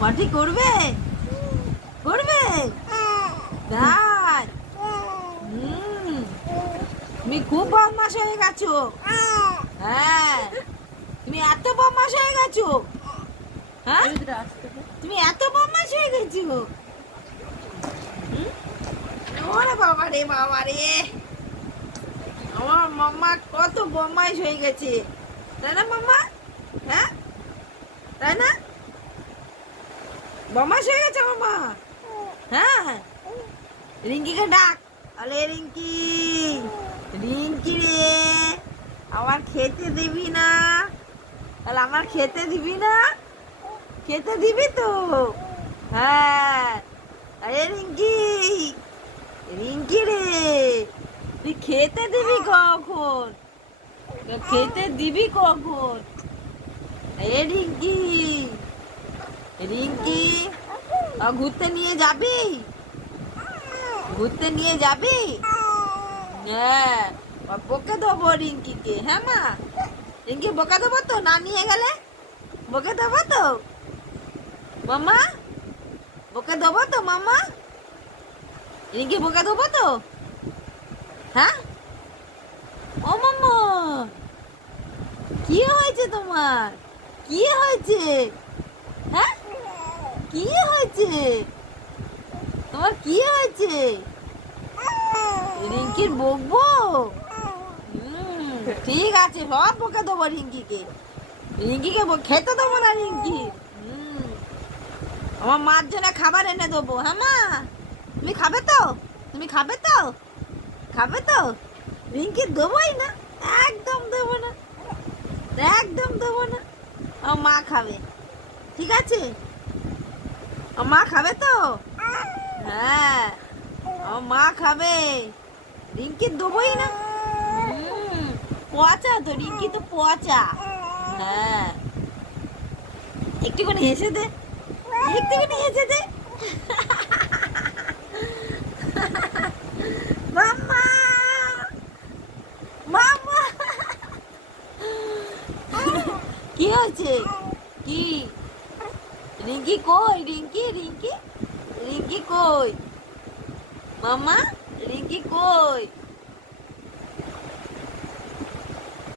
পটি করবে? করবে? তাই? তুমি খুব বদমাশ হয়ে গেছো। হ্যাঁ, তুমি এত বদমাশ হয়ে গেছো। হ্যাঁ, তুমি এত বদমাশ হয়ে গেছো। ওরে বাবা রে, বাবা রে, আমার মাম্মা কত বদমাইশ হয়ে গেছে, তাই না মাম্মা? হ্যাঁ, তাই না? বদমাইশ হয়ে গেছে মাম্মা। হ্যাঁ, রিঙ্কিকে ডাক। আরে রিঙ্কি, রিঙ্কি রে, আমার খেতে দিবি না? তাহলে আমার খেতে দিবি না? খেতে দিবি তো? হ্যাঁ। আরে রিঙ্কি, রিঙ্কি রে, তুই খেতে দিবি কখন? খেতে দিবি কখন? এ রিঙ্কি, রিঙ্কি, ঘুরতে নিয়ে যাবি? ঘুরতে নিয়ে যাবি? হ্যাঁ, বকে দেবো রিঙ্কিকে। হ্যাঁ মা, রিঙ্কি বকে দেবো তো, না নিয়ে গেলে বকে দেবো তো মামা? বকে দেবো তো মামা? রিঙ্কি বকে দেবো তো? হ্যাঁ। ও মাম্মা, কি হয়েছে তোমার? কি হয়েছে? হ্যাঁ, কি হয়েছে তোমার? কি হয়েছে? রিঙ্কির বকবো? ঠিক আছে, সব বকে দেবো রিঙ্কিকে। রিঙ্কিকে খেতে দেবো না রিঙ্কি। আমার মার জন্য খাবার এনে দেবো। হ্যাঁ মা, তুমি খাবে তো? তুমি খাবে তো? খাবে তো? রিঙ্কি দেবোই না, একদম দেবো না, একদম দেবো না। আমার মা খাবে, ঠিক আছে? আমার মা খাবে তো? হ্যাঁ, আমার মা খাবে, রিঙ্কি দেবোই না। পচা তো রিঙ্কি, তো পচা। হ্যাঁ, একটুখানি হেসে দে, একটুখানি হেসে দে। মাম্মা, মাম্মা, কি হয়েছে? কি? রিঙ্কি কই? রিঙ্কি, রিঙ্কি, রিঙ্কি কই? মাম্মা, রিঙ্কি কই?